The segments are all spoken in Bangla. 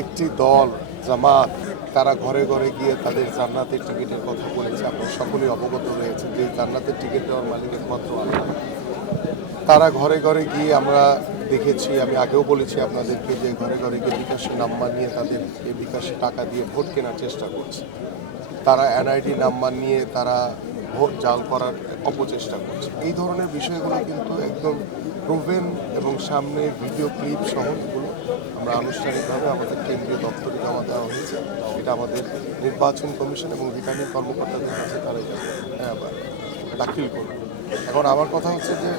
একটি দল, জামাত, তারা ঘরে ঘরে গিয়ে তাদের জান্নাতের টিকিটের কথা বলেছে। আপনারা সকলেই অবগত রয়েছে যে জান্নাতের টিকিট দেওয়ার মালিক একমাত্র আল্লাহ। তারা ঘরে ঘরে গিয়ে আমরা দেখেছি, আমি আগেও বলেছি আপনাদেরকে যে ঘরে ঘরে গিয়ে বিকাশে নাম্বার নিয়ে তাদেরকে বিকাশে টাকা দিয়ে ভোট কেনার চেষ্টা করছে। তারা এনআইডি নাম্বার নিয়ে তারা ভোট জাল করার অপচেষ্টা করছে। এই ধরনের বিষয়গুলো কিন্তু একদম প্রুভেন এবং সামনে ভিডিও ক্লিপ সহ আমরা আনুষ্ঠানিকভাবে আমাদের কেন্দ্রীয় দপ্তরে জমা দেওয়া হয়েছে। এটা আমাদের নির্বাচন কমিশন এবং রিটার্নিং কর্মকর্তাদের কাছে তারা এটা হ্যাঁ, দাখিল করবে। এখন আমার কথা হচ্ছে যে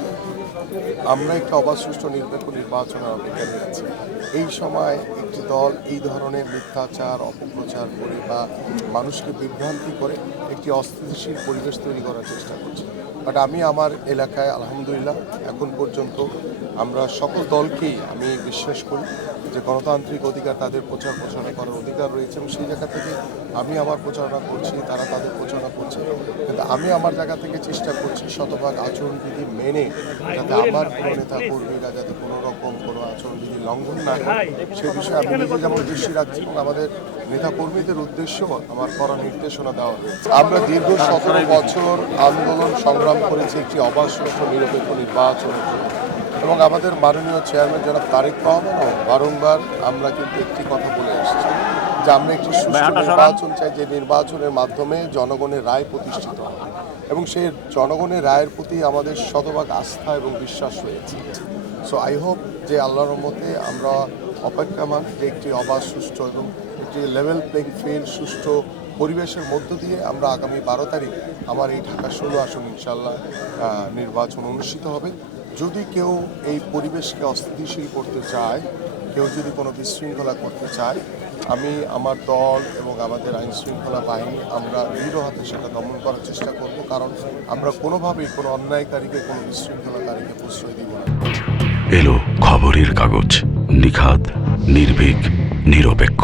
আমরা একটি অবাধ সুষ্ঠু নিরপেক্ষ নির্বাচনের অপেক্ষায় আছি। এই সময় একটি দল এই ধরনের মিথ্যাচার অপপ্রচার করে বা মানুষকে বিভ্রান্তি করে একটি অস্থিতিশীল পরিবেশ তৈরি করার চেষ্টা করছে। বাট আমি আমার এলাকায়, আলহামদুলিল্লাহ, এখন পর্যন্ত আমরা সকল দলকেই আমি বিশ্বাস করি যে গণতান্ত্রিক অধিকার তাদের প্রচার প্রচারণা করার অধিকার রয়েছে এবং সেই জায়গা থেকে আমি আমার প্রচারণা করছি, তারা তাদের প্রচারণা করছে। কিন্তু আমি আমার জায়গা থেকে চেষ্টা করছি শতভাগ আচরণবিধি মেনে যাতে আমার কোনো নেতা কর্মীরা যাতে কোনো রকম কোনো আচরণবিধি লঙ্ঘন না হয় সে বিষয়ে আমি নিজে যেমন দৃষ্টি রাখছি এবং আমাদের নেতা কর্মীদের উদ্দেশ্যেও আমার করা নির্দেশনা দেওয়া আমরা দীর্ঘ সতেরো বছর আন্দোলন সংগ্রাম করেছি একটি অবাধ সুষ্ঠু নিরপেক্ষ নির্বাচন। এবং আমাদের মাননীয় চেয়ারম্যান জনাব তারেক রহমানও বারংবার আমরা কিন্তু একটি কথা বলে আসছি যে আমরা একটি সুষ্ঠু নির্বাচন চাই যে নির্বাচনের মাধ্যমে জনগণের রায় প্রতিষ্ঠিত হবে এবং সেই জনগণের রায়ের প্রতি আমাদের শতভাগ আস্থা এবং বিশ্বাস রয়েছে। সো আই হোপ যে আল্লাহর রহমতে আমরা অপেক্ষামান যে একটি অবাধ সুষ্ঠু এবং একটি লেভেল প্লেইং ফিল্ড সুষ্ঠু পরিবেশের মধ্য দিয়ে আমরা আগামী বারো তারিখ আমার এই ঢাকা ষোলো আসন ইনশাল্লাহ নির্বাচন অনুষ্ঠিত হবে। যদি কেউ এই পরিবেশকে অস্থিতিশীল করতে চায়, কেউ যদি কোনো বিশৃঙ্খলা করতে চায়, আমি আমার দল এবং আমাদের আইন শৃঙ্খলা বাহিনী আমরা দৃঢ় হাতে সেটা দমন করার চেষ্টা করব, কারণ আমরা কোনোভাবেই কোনো অন্যায়কারীকে, কোনো বিশৃঙ্খলাকারীকে প্রশ্রয় দিব না। এলো খবরের কাগজ নিখাত নির্ভীক, নিরপেক্ষ।